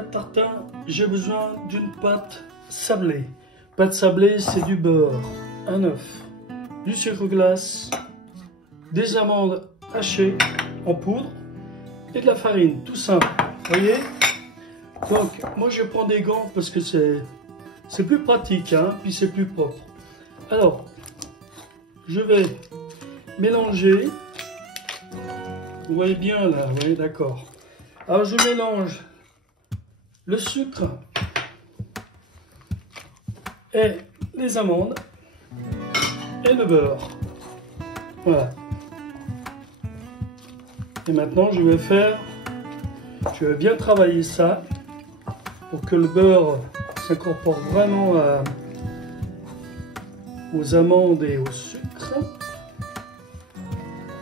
pâte tartin, j'ai besoin d'une pâte sablée. Pâte sablée, c'est du beurre, un œuf, du sucre glace, des amandes hachées en poudre et de la farine, tout simple. Voyez? Donc, moi je prends des gants parce que c'est plus pratique, hein, puis c'est plus propre. Alors, je vais mélanger. Vous voyez bien là, oui, d'accord. Alors je mélange le sucre et les amandes et le beurre. Voilà. Et maintenant je vais bien travailler ça pour que le beurre s'incorpore vraiment aux amandes et au sucre.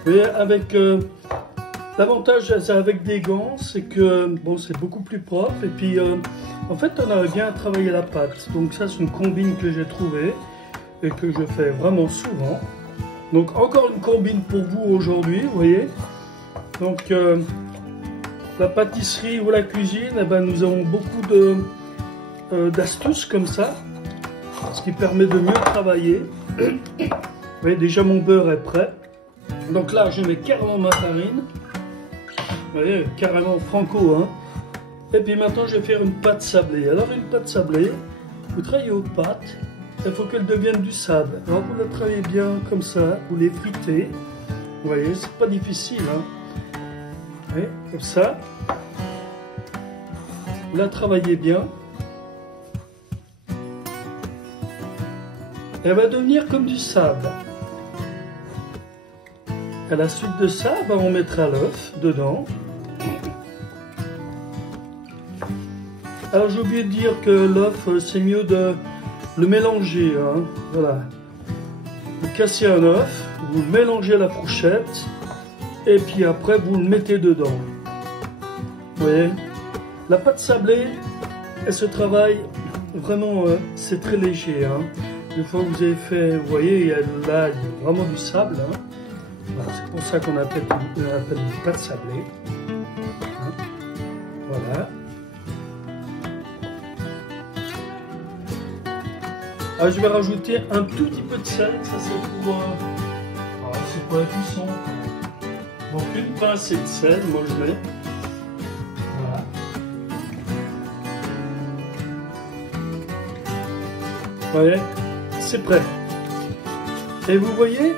Vous voyez, avec l'avantage avec des gants, c'est que bon, c'est beaucoup plus propre et puis en fait on a bien travaillé la pâte. Donc ça c'est une combine que j'ai trouvée et que je fais vraiment souvent. Donc encore une combine pour vous aujourd'hui, vous voyez. Donc la pâtisserie ou la cuisine, eh ben, nous avons beaucoup d'astuces comme ça, ce qui permet de mieux travailler. Vous voyez, déjà mon beurre est prêt. Donc là je mets carrément ma farine. Vous voyez, carrément franco, hein. Et puis maintenant, je vais faire une pâte sablée. Alors, une pâte sablée, vous travaillez aux pâtes, il faut qu'elle devienne du sable. Alors, vous la travaillez bien comme ça, vous les fritez. Vous voyez, c'est pas difficile, hein. Vous voyez, comme ça. Vous la travaillez bien. Elle va devenir comme du sable. À la suite de ça, ben, on mettra l'œuf dedans. Alors j'ai oublié de dire que l'œuf, c'est mieux de le mélanger. Hein. Voilà. Vous cassez un œuf, vous le mélangez à la fourchette, et puis après vous le mettez dedans. Vous voyez? La pâte sablée, elle se travaille vraiment, c'est très léger. Hein. Une fois que vous avez fait, vous voyez, là, il y a vraiment du sable. Hein. C'est pour ça qu'on appelle une pâte sablée. Hein. Voilà. Alors, je vais rajouter un tout petit peu de sel. Ça c'est pour la cuisson. Donc une pincée de sel, moi je mets. Voilà. Vous voyez, c'est prêt. Et vous voyez,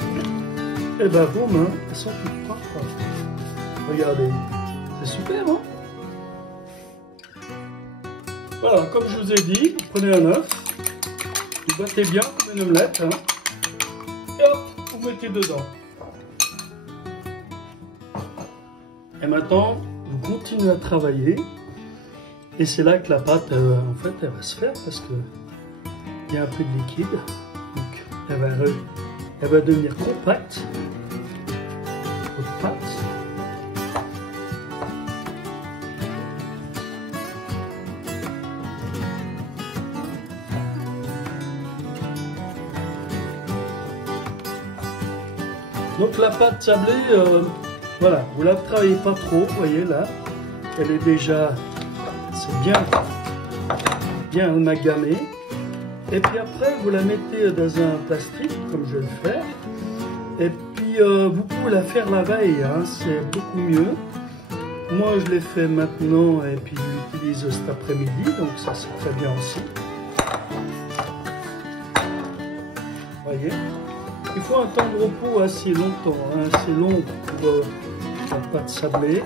et ben vos mains, elles sont toutes propres. Regardez, c'est super, hein? Voilà, comme je vous ai dit, vous prenez un œuf, vous battez bien comme une omelette, hein, et hop, vous mettez dedans. Et maintenant, vous continuez à travailler, et c'est là que la pâte, en fait, elle va se faire parce que il y a un peu de liquide, donc elle va devenir compacte. Votre pâte. Donc la pâte sablée, voilà, vous la travaillez pas trop, vous voyez là, elle est déjà, c'est bien amalgamé. Et puis après, vous la mettez dans un plastique, comme je vais le faire. Et puis, vous pouvez la faire la veille, hein, c'est beaucoup mieux. Moi, je l'ai fait maintenant, et puis je l'utilise cet après-midi, donc ça, c'est très bien aussi. Vous voyez? Il faut un temps de repos assez longtemps, hein, assez long pour la pâte sablée.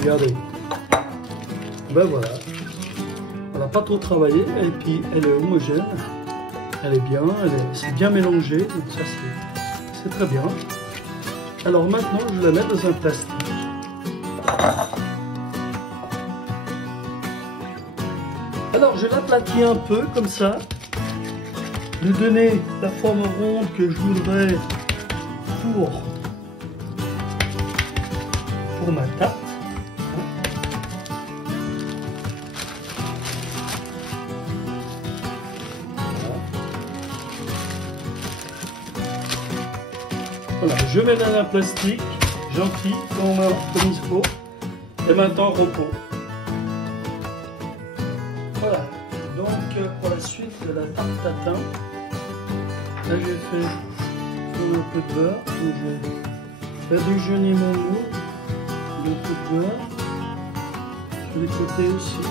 Regardez, ben voilà, on n'a pas trop travaillé et puis elle est homogène, elle est bien, c'est bien mélangé, donc ça c'est très bien. Alors maintenant je la mets dans un plastique. Alors je l'aplatis un peu comme ça, lui donner la forme ronde que je voudrais pour ma tarte. Voilà, je mets dans un plastique, gentil, comme il faut. Et maintenant, repos. Voilà, donc pour la suite de la tarte tatin, là j'ai fait un peu de beurre. Donc je vais badigeonner mon moule, un peu de beurre, sur les côtés aussi.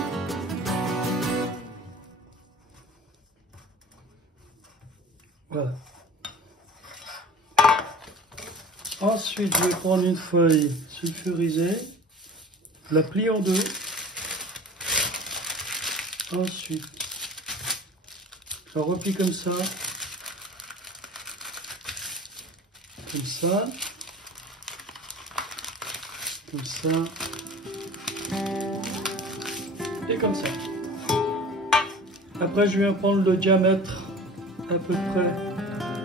Voilà. Ensuite, je vais prendre une feuille sulfurisée, la plier en deux. Ensuite, je replie comme ça, comme ça, comme ça, et comme ça. Après, je viens prendre le diamètre à peu près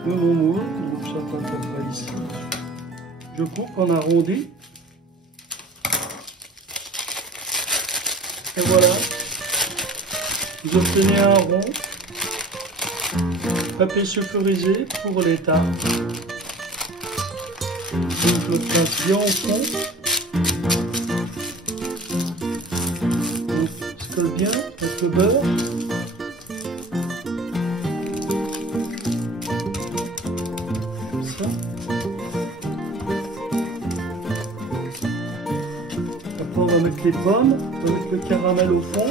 de mon moule, donc ça peut à peu près ici. Je coupe en arrondi. Et voilà. Vous obtenez un rond. Papier sulfurisé pour les tartes. Donc le place bien au fond. Donc il se colle bien avec le beurre. Comme ça. On va mettre les pommes, on va mettre le caramel au fond.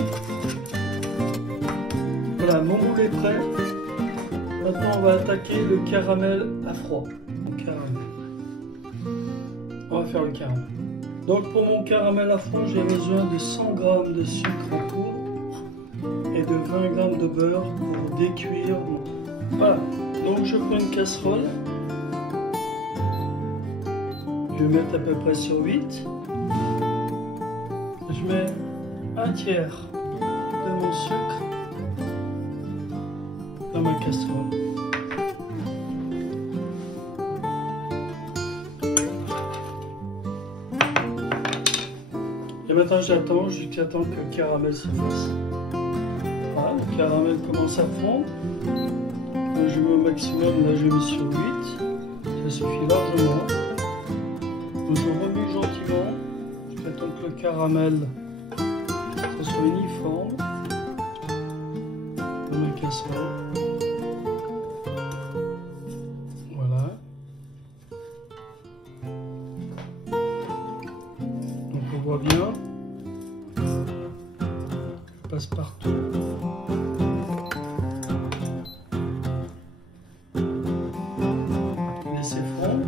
Voilà, mon moule est prêt. Maintenant, on va attaquer le caramel à froid. On va faire le caramel. Donc, pour mon caramel à froid, j'ai besoin de 100 g de sucre en poudre et de 20 g de beurre pour décuire. Voilà, donc je prends une casserole. Je vais mettre à peu près sur 8. Je mets un tiers de mon sucre dans ma casserole. Et maintenant j'attends jusqu'à temps que le caramel se fasse. Voilà, le caramel commence à fondre. Quand je mets au maximum, là je mets sur 8. Ça suffit largement. Donc je remue gentiment. J'attends que le caramel soit uniforme dans ma casserole. Voilà. Donc on voit bien. Je passe partout. Laissez fondre.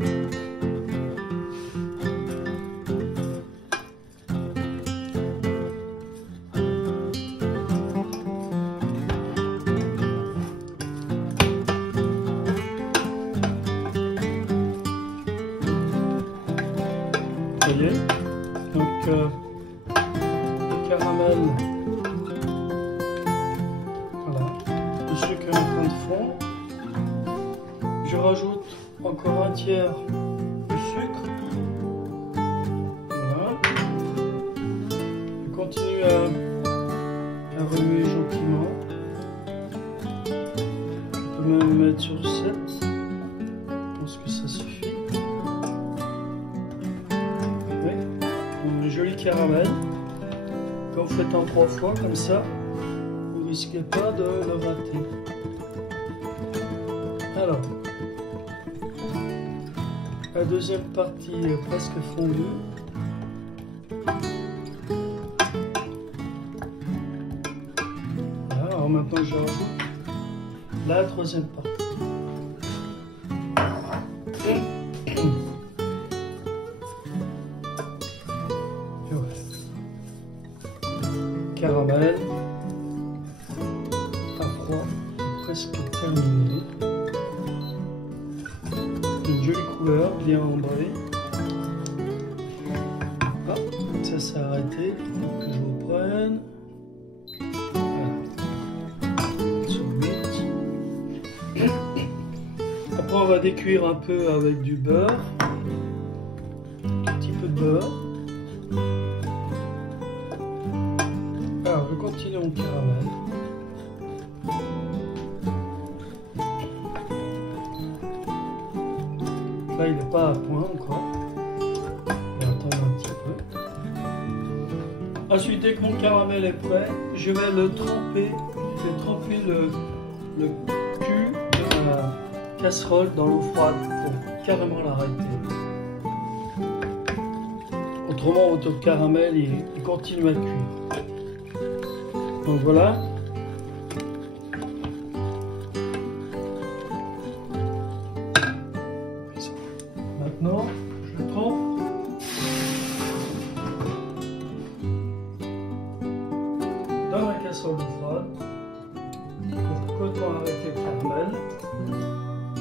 Donc le caramel, voilà, le sucre est en train de fondre. Je rajoute encore un tiers de sucre. Voilà. Je continue à remuer gentiment. Je peux même mettre sur 7. Je pense que ça suffit. Un joli caramel. Quand vous faites en 3 fois comme ça, vous ne risquez pas de le rater. Alors, la deuxième partie est presque fondue. Voilà, alors maintenant je rajoute la troisième partie. Caramel à froid, presque terminé. Une jolie couleur, bien ambrée. Ah, ça s'est arrêté, donc que je reprenne. Voilà. Sur 8. Après on va décuire un peu avec du beurre. Un petit peu de beurre. Alors, je continue mon caramel. Là, il n'est pas à point encore. On va attendre un petit peu. Ensuite, dès que mon caramel est prêt, je vais le tremper. Je vais tremper le cul de ma casserole dans l'eau froide pour carrément l'arrêter. Autrement, votre caramel, il continue à cuire. Donc voilà. Maintenant, je le trempe. Dans la casserole d'eau froide pour qu'on arrête le caramel.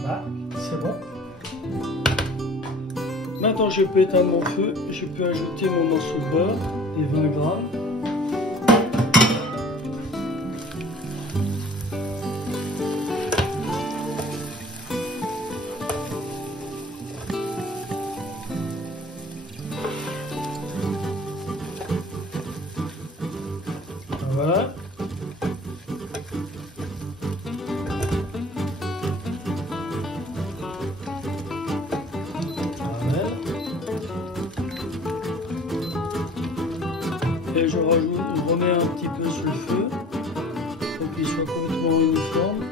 Là, c'est bon. Maintenant, je peux éteindre mon feu. Je peux ajouter mon morceau de beurre, les 20 grammes. Voilà. Et je remets un petit peu sur le feu pour qu'il soit complètement uniforme.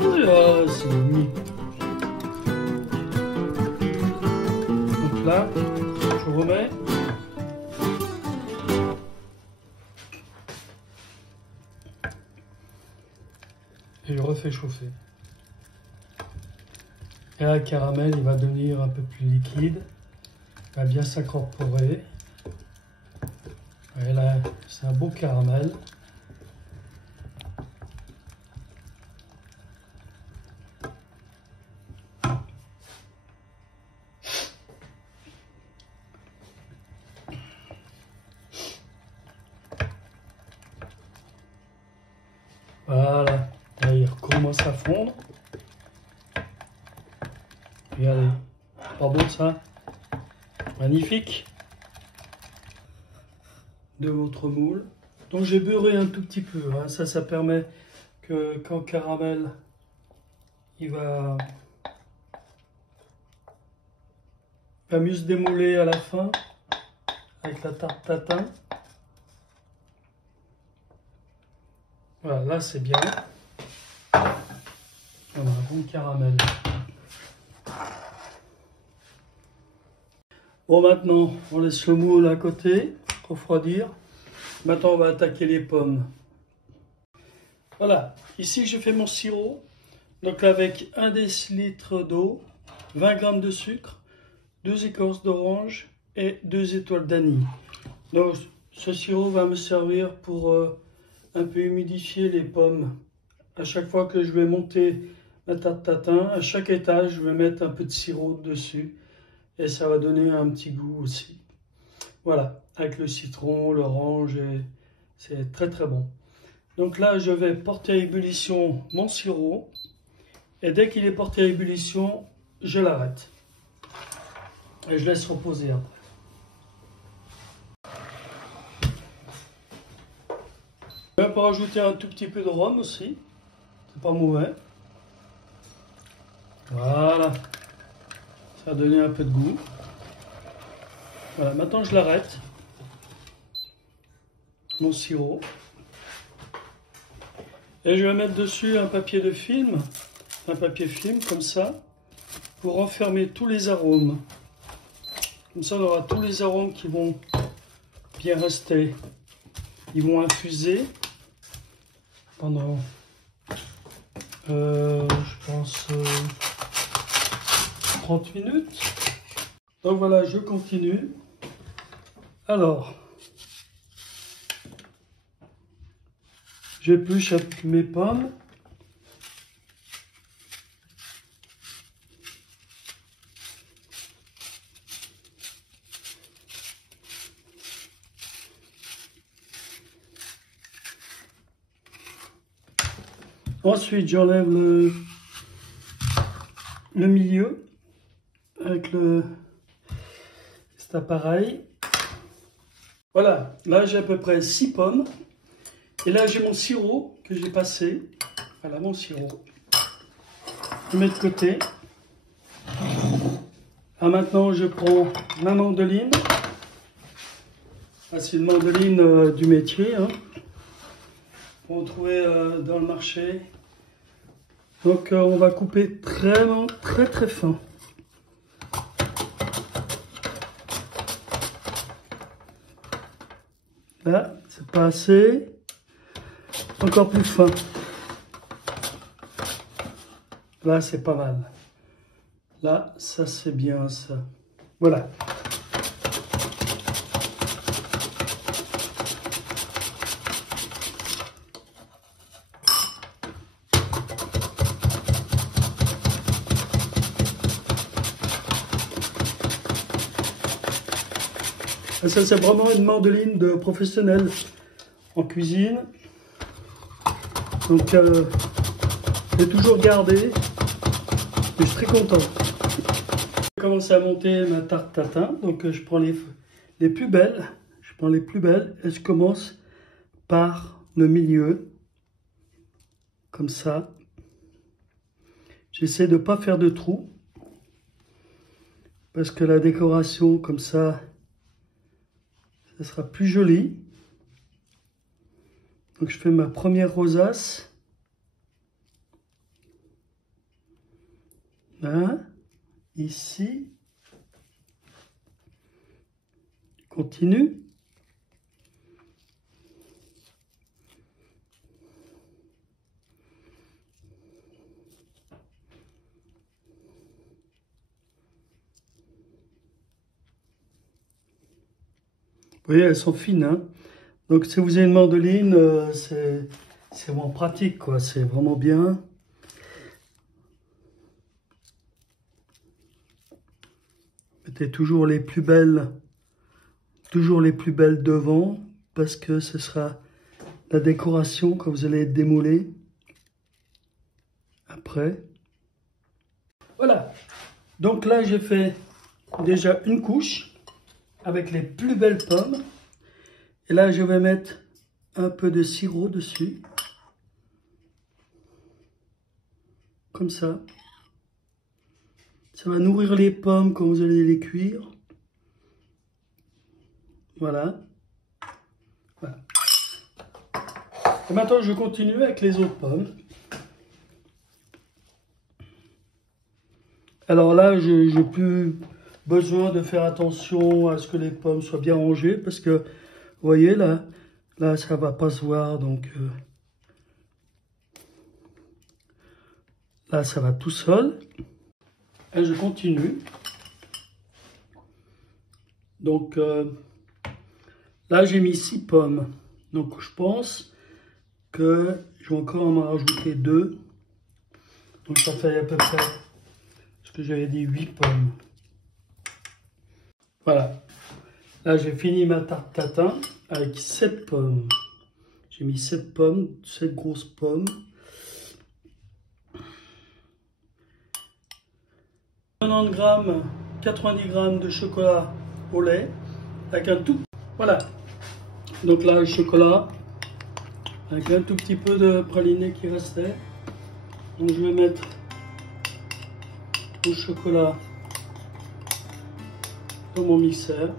Voilà, c'est mis. Donc là, je remets. Et je refais chauffer. Et là, le caramel, il va devenir un peu plus liquide. Il va bien s'incorporer. Et là, c'est un beau caramel. Voilà, là, il recommence à fondre. Regardez, pas beau ça? Magnifique. De votre moule. Donc j'ai beurré un tout petit peu, hein. Ça permet que quand le caramel il va mieux se démouler à la fin avec la tarte tatin. Voilà, là c'est bien. On a un bon caramel. Bon, maintenant on laisse le moule à côté, refroidir. Maintenant on va attaquer les pommes. Voilà, ici je fais mon sirop. Donc avec 1 décilitre d'eau, 20 g de sucre, 2 écorces d'orange et 2 étoiles d'anis. Donc ce sirop va me servir pour un peu humidifier les pommes. À chaque fois que je vais monter ma tarte tatin, à chaque étage, je vais mettre un peu de sirop dessus. Et ça va donner un petit goût aussi. Voilà, avec le citron, l'orange, c'est très très bon. Donc là, je vais porter à ébullition mon sirop. Et dès qu'il est porté à ébullition, je l'arrête. Et je laisse reposer après. Je vais rajouter un tout petit peu de rhum aussi. C'est pas mauvais. Voilà. Ça a donné un peu de goût. Voilà, maintenant je l'arrête. Mon sirop. Et je vais mettre dessus un papier de film. Un papier film comme ça. Pour enfermer tous les arômes. Comme ça on aura tous les arômes qui vont bien rester. Ils vont infuser pendant, je pense, 30 minutes. Donc voilà, je continue. Alors, j'épluche mes pommes. Ensuite, j'enlève le milieu avec cet appareil. Voilà, là j'ai à peu près 6 pommes. Et là j'ai mon sirop que j'ai passé. Voilà mon sirop. je mets de côté. Ah, maintenant, je prends ma mandoline. Ah, c'est une mandoline du métier, hein, qu'on trouvait dans le marché. Donc, on va couper vraiment très très fin. Là, c'est pas assez. Encore plus fin. Là, c'est pas mal. Là, ça c'est bien ça. Voilà. Ça, c'est vraiment une mandoline de professionnel en cuisine. Donc, j'ai toujours gardé. Je suis très content. J'ai commencé à monter ma tarte tatin. Donc, je prends les plus belles. Je prends les plus belles et je commence par le milieu. Comme ça. J'essaie de ne pas faire de trous. Parce que la décoration, comme ça sera plus joli. Donc je fais ma première rosace. Là, ici. Continue. Vous voyez, elles sont fines, hein. Donc si vous avez une mandoline, c'est vraiment pratique, quoi. C'est vraiment bien. Mettez toujours les plus belles devant, parce que ce sera la décoration quand vous allez démouler après. Voilà. Donc là, j'ai fait déjà une couche avec les plus belles pommes. Et là, je vais mettre un peu de sirop dessus. Comme ça. Ça va nourrir les pommes quand vous allez les cuire. Voilà. Voilà. Et maintenant, je continue avec les autres pommes. Alors là, je n'ai plus besoin de faire attention à ce que les pommes soient bien rangées, parce que, vous voyez, là ça va pas se voir, donc là, ça va tout seul. Et je continue. Donc, là, j'ai mis 6 pommes. Donc, je pense que je vais encore en rajouter 2. Donc, ça fait à peu près, ce que j'avais dit, 8 pommes. Voilà. Là, j'ai fini ma tarte tatin avec 7 pommes. J'ai mis 7 pommes, 7 grosses pommes. 90 grammes, 90 grammes de chocolat au lait avec un tout. Voilà. Donc là, le chocolat avec un tout petit peu de praliné qui restait. Donc je vais mettre le chocolat dans mon mixeur.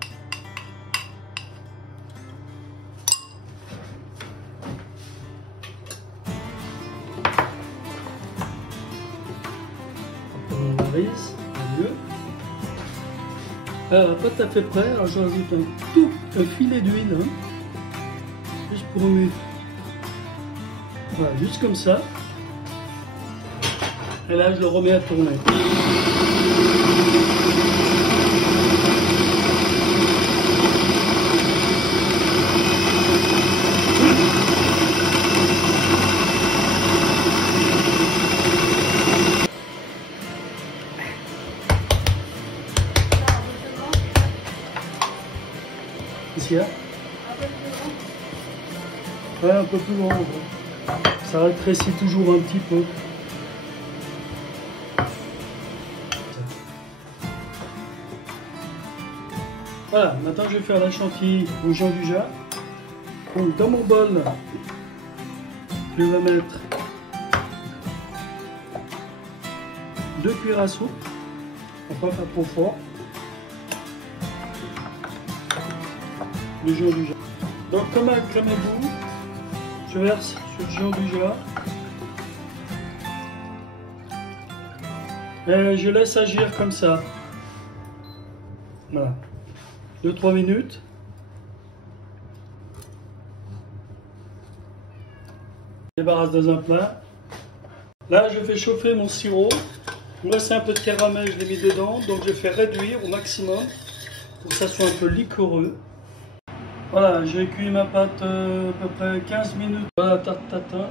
On varise, mieux. Pas tout à fait prêt, alors je rajoute un filet d'huile, hein, juste pour remuer. Voilà, juste comme ça. Et là, je le remets à tourner. Qu'est-ce qu'il y a? Ouais, un peu plus grand. Ça rétrécit toujours un petit peu. Voilà, maintenant je vais faire la chantilly au Jean Dujat. Donc dans mon bol, je vais mettre 2 cuillères à soupe. On va pas faire trop fort. Le jaune du jar. Donc comme avec le mébou, je verse sur le jaune du jar. Et je laisse agir comme ça. Voilà. 2-3 minutes. Je débarrasse dans un plat. Là, je fais chauffer mon sirop. Il me reste un peu de caramel, je l'ai mis dedans. Donc, je fais réduire au maximum pour que ça soit un peu liquoreux. Voilà, j'ai cuit ma pâte à peu près 15 minutes. Voilà, tarte tatin,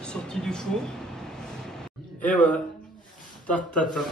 sortie du four. Et voilà, tarte tatin.